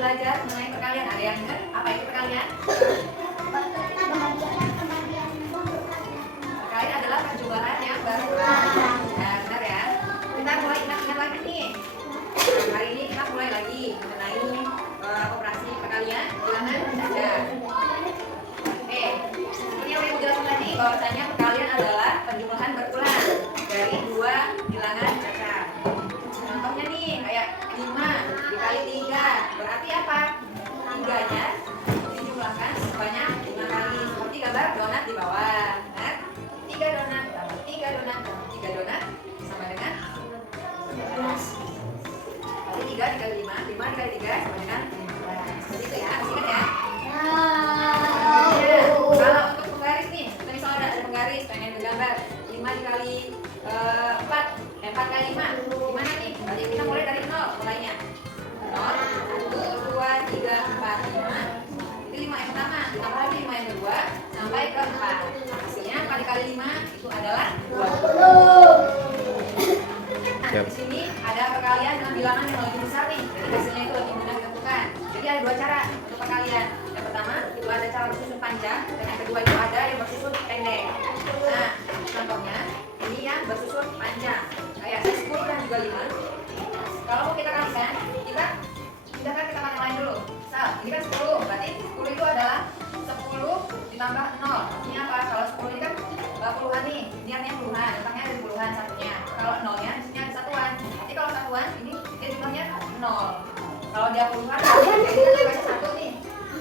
Belajar mengenai perkalian. Ada yang ingat apa itu perkalian? Perkalian adalah perjumlahan yang berulang. Ya, benar ya. Kita mulai ingat-ingat lagi nih. Hari ini kita mulai lagi mengenai operasi perkalian bilangan saja. Oke, seperti yang saya jelaskan tadi bahwasanya perkalian adalah penjumlahan berulang dari dua bilangan cacat. Contohnya nih kayak 5 dikali 3 berarti apa? 3-nya dijumlahkan sebanyak 5 kali seperti gambar donat di bawah. Nah, 3 donat tambah 3 donat tambah 3 donat sama dengan 15. Kali 3 dikali 5, 5 dikali 3 sama dengan 15. Seperti itu ya, masih ingat ya? Kalau untuk penggaris nih, kita misalnya ada penggaris pengen bergambar 5 dikali 4 kali 5 gimana nih? Berarti kita mulai dari 0 mulainya 0, 1, 2, 3, 4, 5 itu 5 yang pertama, ditambah lagi 5 yang kedua sampai ke 4 hasilnya 4 dikali 5 itu adalah 20. Nah, di sini ada perkalian dengan bilangan yang lebih besar nih, jadi hasilnya itu lebih mudah ditentukan. Jadi ada dua cara untuk perkalian. Yang pertama itu ada cara bersusun panjang, dan yang kedua itu ada yang bersusun pendek. Nah, contohnya ini yang bersusun panjang kayak 10 dan juga 5. Kalau mau kita kalikan, kita pindahkan ke tempat yang lain dulu. Misal, ini kan 10, berarti 10 itu adalah 10 ditambah 0. Artinya apa? Kalau 10 ini kan puluhan nih, ini artinya puluhan, letaknya ada puluhan satunya. Kalau 0-nya, di sini ada satuan. Nanti kalau satuan, ini dia jumlahnya 0. Kalau dia puluhan, jadi kita baca 1 nih,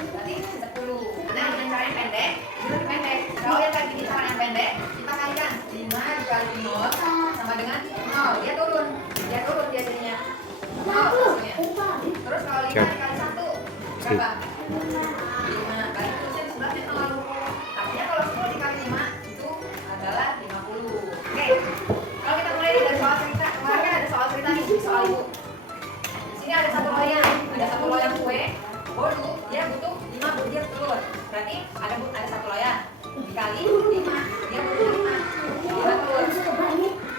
berarti 10. Nah, dengan cara yang pendek, ini lebih pendek. Kalau yang tadi ini cara yang pendek, kita kalikan 5 dikali 0 sama dengan 0. Dia turun dia jadinya 0 hasilnya. Terus kalau 5 dikali 1 berapa? 5. Berarti terusnya di sebelahnya 0. Artinya kalau 10 dikali 5 itu adalah 50. Oke. Kalau kita mulai dari soal cerita, kemarin kan ada soal cerita nih, soal ibu. Di sini ada satu loyang kue. Bodoh, dia butuh 5 butir telur. Berarti ada satu loyang dikali 5, dia butuh 5 telur.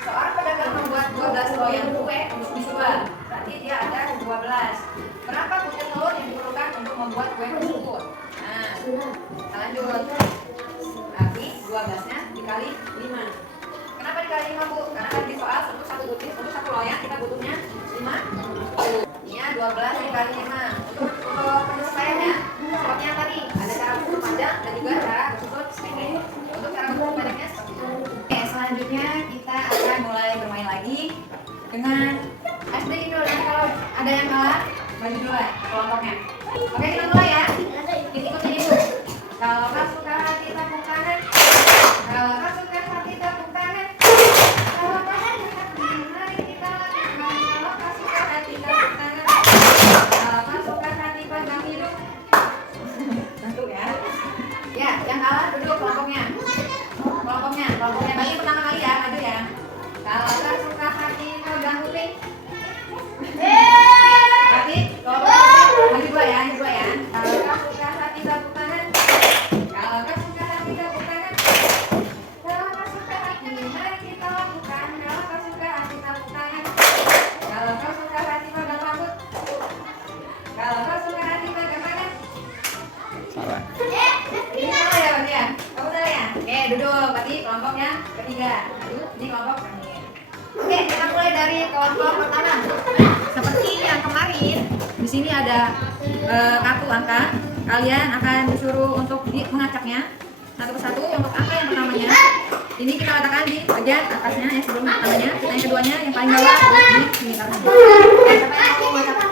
Seorang pedagang membuat 12 loyang kue untuk dijual. Berarti dia ada 12. Berapa butir telur yang diperlukan untuk membuat kue tersebut? Nah, kita lanjut. Berarti 12-nya dikali 5. Kenapa dikali 5, Bu? Karena kan di soal satu butir untuk satu loyang kita butuhnya 5. Ini 12 dikali 5. Untuk penyelesaiannya seperti yang tadi, ada cara bersusun panjang dan juga cara bersusun pendek. Untuk cara bersusun pendeknya seperti itu. Oke, selanjutnya kita akan mulai bermain lagi dengan SD dulu. Dan kalau ada yang kalah, bagi duluan kelompoknya. Oke, kita mulai ya. Kita ikutin ibu. Kalau kau suka hati tepuk tangan. Kalau kau suka hati tepuk tangan. Kalau kau suka hati, mari kita lakukan. Kalau kau suka hati tepuk tangan. Kalau kau suka hati pegang hidung. Tentu ya. Ya, yang kalah duduk kelompoknya. Kelompoknya bagi pertama kali ya, maju ya. Kalau kau suka hati pegang kuping. Berarti kelompok maju dua ya. Kalau kau suka hati tepuk tangan. Kalau kau suka hati tepuk tangan. Kalau kau suka hati, mari kita lakukan. Kalau kau suka hati tepuk tangan. Kalau kau suka hati pegang rambut. Kalau kau suka hati pegang tangan. Salah. Ini salah ya berarti ya? Kamu salah ya? Oke, duduk. Berarti kelompok yang ketiga. Ini kelompok kami. Oke, kita mulai dari kelompok pertama. Seperti yang kemarin, di sini ada kartu angka. Kalian akan disuruh untuk mengacaknya satu persatu. Untuk angka yang pertamanya, ini kita letakkan di bagian atasnya yang sebelum pertamanya. Kita yang keduanya yang paling bawah di sini taruhnya. Oke, siapa yang mau mengacak?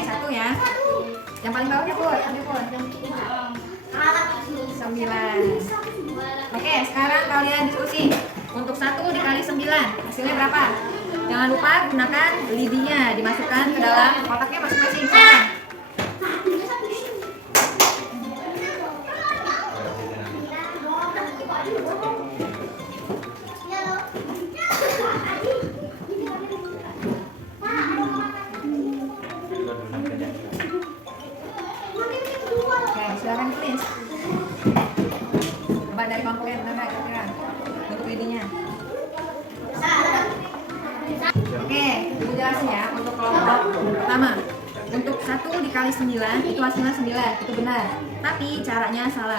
Satu ya. Yang paling bawahnya Pur, ambil Pur. 9. Oke, sekarang kalian diskusi. Untuk 1 dikali 9, hasilnya berapa? Jangan lupa gunakan lidinya, dimasukkan ke dalam kotaknya masing-masing. Silakan. Oke, silakan tulis. Coba dari kelompok yang mana kira-kira untuk lidinya. Oke, ibu jelasin ya untuk kelompok pertama. Untuk 1 dikali 9 itu hasilnya 9, itu benar. Tapi caranya salah.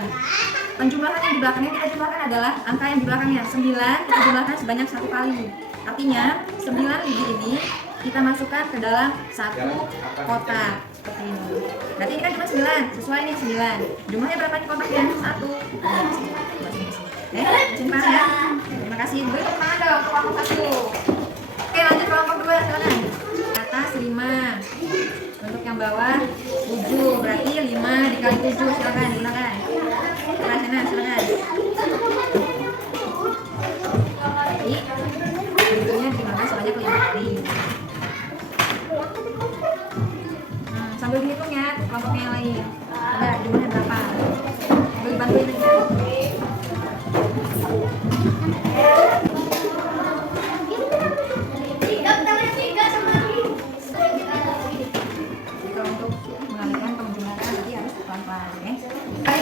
Penjumlahan yang di belakangnya kita jumlahkan adalah angka yang di belakangnya 9 kita jumlahkan sebanyak 1 kali. Artinya 9 lidi ini kita masukkan ke dalam 1 kotak seperti ini. Berarti ini kan cuma 9, sesuai nih 9. Jumlahnya berapa di kotaknya? 1. Simpan ya. Terima kasih. Beri tepuk tangan dong untuk kelompok 1. Oke, lanjut kelompok 2, silakan. Atas 5. Untuk yang bawah 7, berarti 5 dikali 7, silakan gunakan. Sebelah sana, silakan. Jadi, bentuknya digunakan sebanyak 5 kali. Sambil dihitung ya, kelompoknya yang lain. Ada jumlahnya berapa? Sambil bantuin aja.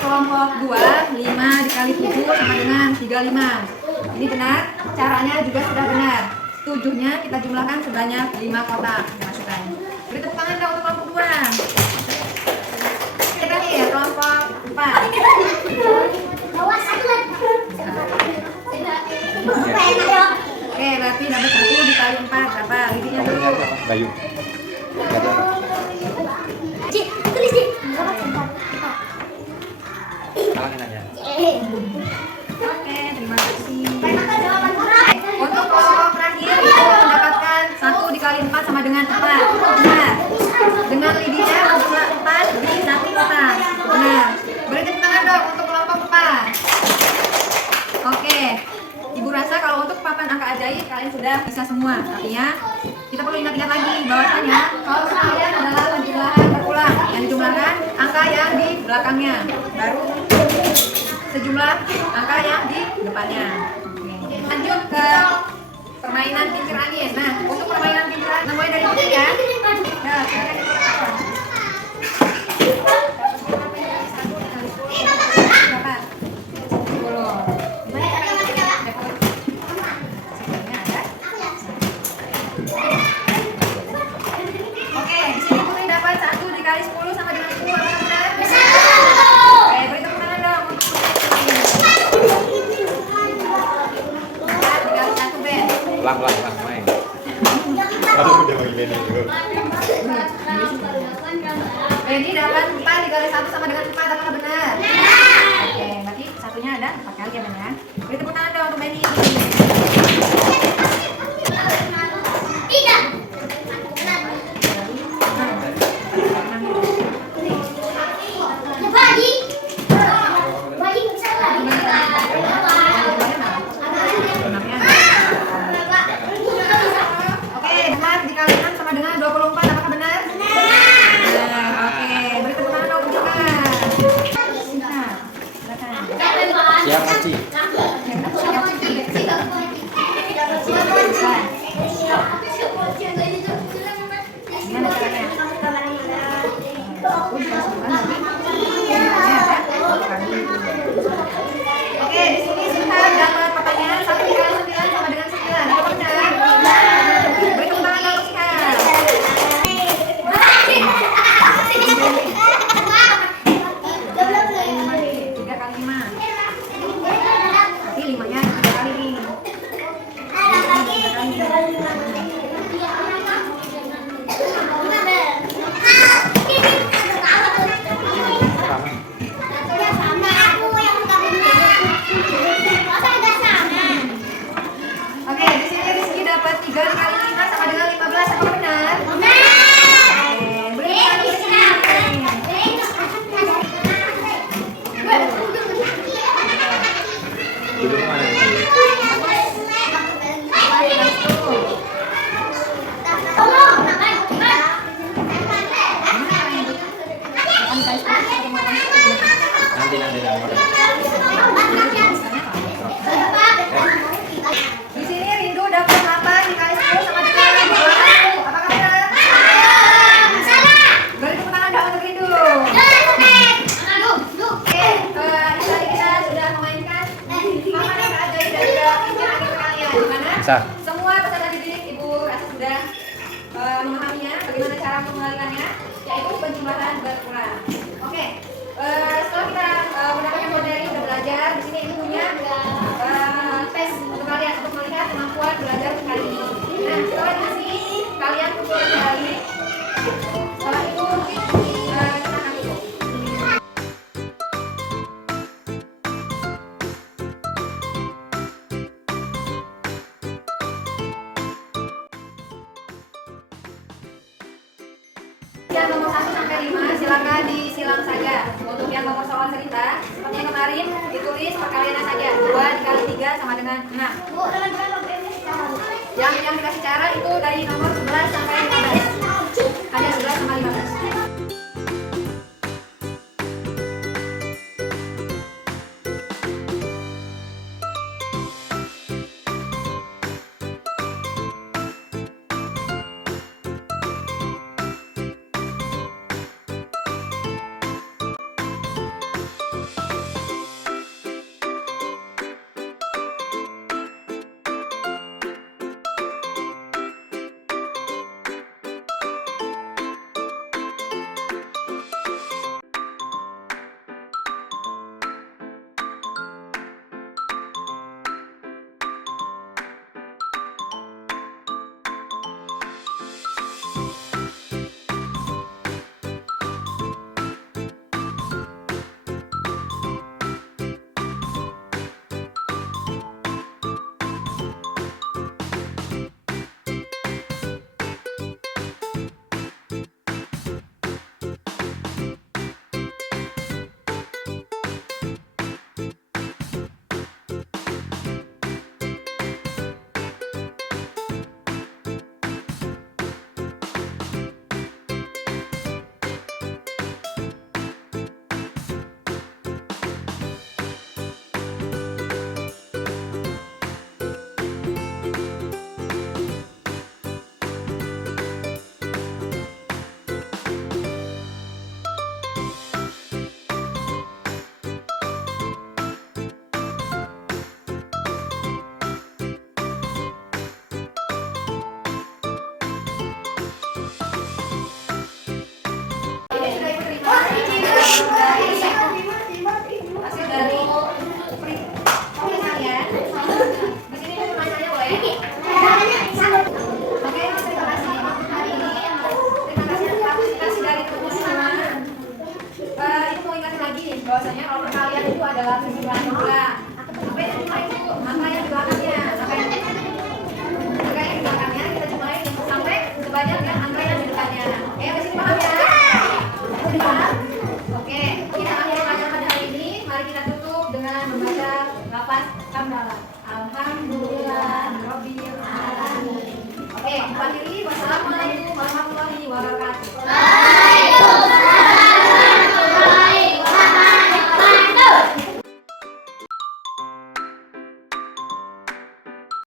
Kelompok 2, 5 dikali 7 sama dengan 35. Ini benar, caranya juga sudah benar. 7-nya kita jumlahkan sebanyak 5 kotak. Masukkan. Beri tepuk tangan dong untuk kelompok 2. Kita nih ya, kelompok 4. Oke, berarti dapat 1 dikali 4 berapa? Lidinya dulu. Bayu. Cik, tulis Cik. Salangin aja. Oke, terima kasih. Untuk kelompok terakhir itu mendapatkan 1 dikali 4 sama dengan 4. Benar. Dengan lidinya jumlah 4 di 1 kotak. Benar. Beri tepuk tangan dong untuk kelompok 4. Oke. Ibu rasa kalau untuk papan angka ajaib kalian sudah bisa semua. Artinya kita perlu ingat-ingat lagi bahwasanya kalau kalian adalah penjumlahan berulang. Yang dijumlahkan angka yang di belakangnya. Baru sejumlah angka yang di depannya. Oke. Lanjut ke permainan kincir angin. Nah, untuk permainan kincir angin mulai dari sini ya. Nah, silakan diperhatikan. Oke, di sini Putri dapat 1 dikali 10 sama dengan 10. Apakah benar? Oke, beri tepuk tangan dong untuk Putri. 4 dikali 1, Ben. Pelan-pelan main. Benny dapat 4 dikali 1 sama dengan 4. Apakah benar? Oke, berarti satunya ada 4 kali ya, Ben ya. Beri tepuk tangan dong untuk Benny. Oke, 4 dikali 6 sama dengan 24. Apakah benar? Benar. Oke, beri tepuk tangan dong untuk Cika. Cika, silakan. Siap, Aci. Siap, Cik. Bisa. Semua peserta didik Ibu rasa sudah memahaminya, bagaimana cara mengembalikannya, yaitu penjumlahan berkurang. Oke, setelah kita mendapatkan materi, sudah belajar, di sini Ibu punya tes untuk kalian untuk melihat kemampuan belajar kali ini. Nah, setelah di sini kalian kumpul kembali. Setelah itu kita akan tutup. Yang nomor 1 sampai 5 silakan disilang saja. Untuk yang nomor soal cerita, seperti yang kemarin ditulis perkaliannya saja. 2 dikali 3 sama dengan 6. Yang dikasih cara itu dari nomor 11 sampai 15. Ada 11 sama 15. Hasil dari kalian. Di sini pertanyaannya boleh. Oke, terima kasih hari ini. Terima kasih atas partisipasi dari teman-teman semua. Itu mau ingat lagi bahwasanya kalau perkalian itu adalah sejumlah jumlah. Apa yang jumlah itu? Angka yang di belakangnya. Angka yang di belakangnya kita jumlahin sampai sebanyak yang angka yang di depannya. Oke, di sini paham ya? Paham? Oke, kita akhiri pelajaran pada hari ini. Mari kita tutup dengan membaca lafaz hamdalah. Alhamdulillah Rabbil Alamin. Oke, akhiri. Wassalamualaikum.